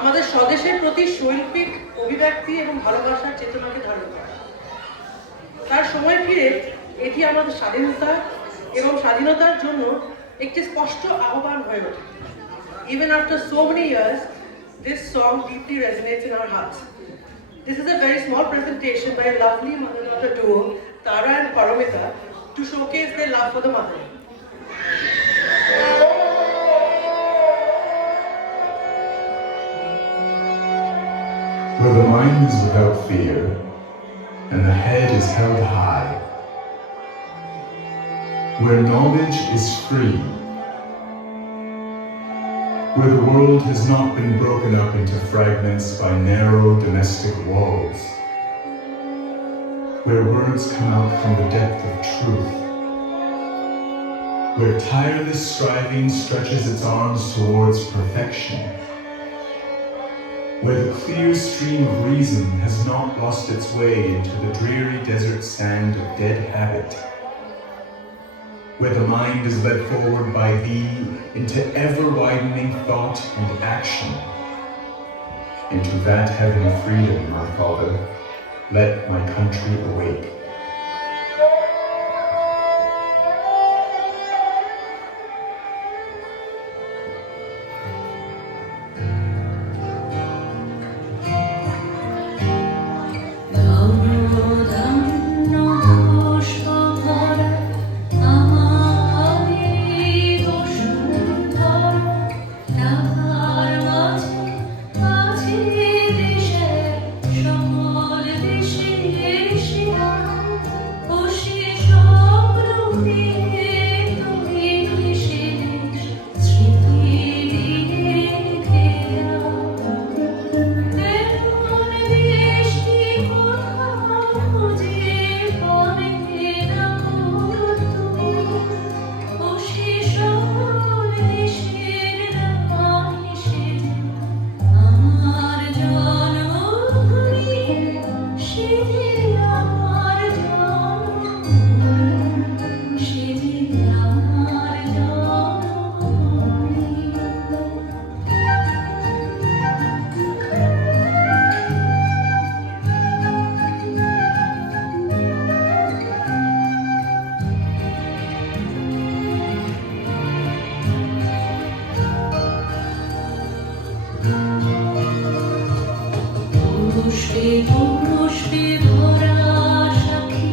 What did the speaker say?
আমাদের স্বদেশের প্রতি শৈল্পিক অভিব্যক্তি এবং ভালোবাসার চেতনাকে ধারণ করে। তার সময় ফিরে এটি আমাদের স্বাধীনতা এবং স্বাধীনতার জন্য একটি স্পষ্ট আহ্বান হয়ে ওঠে। Even after so many years, this song deeply resonates in our hearts. This is a very small presentation by a lovely mother-daughter duo, Tara and Paramita, to showcase their love for the mother. Where the mind is without fear, and the head is held high, where knowledge is free, where the world has not been broken up into fragments by narrow domestic walls, where words come out from the depth of truth, where tireless striving stretches its arms towards perfection, where the clear stream of reason has not lost its way into the dreary desert sand of dead habit, where the mind is led forward by thee into ever-widening thought and action. Into that heavenly freedom, my Father, let my country awake. পুষ্পে ভরা সাক্ষী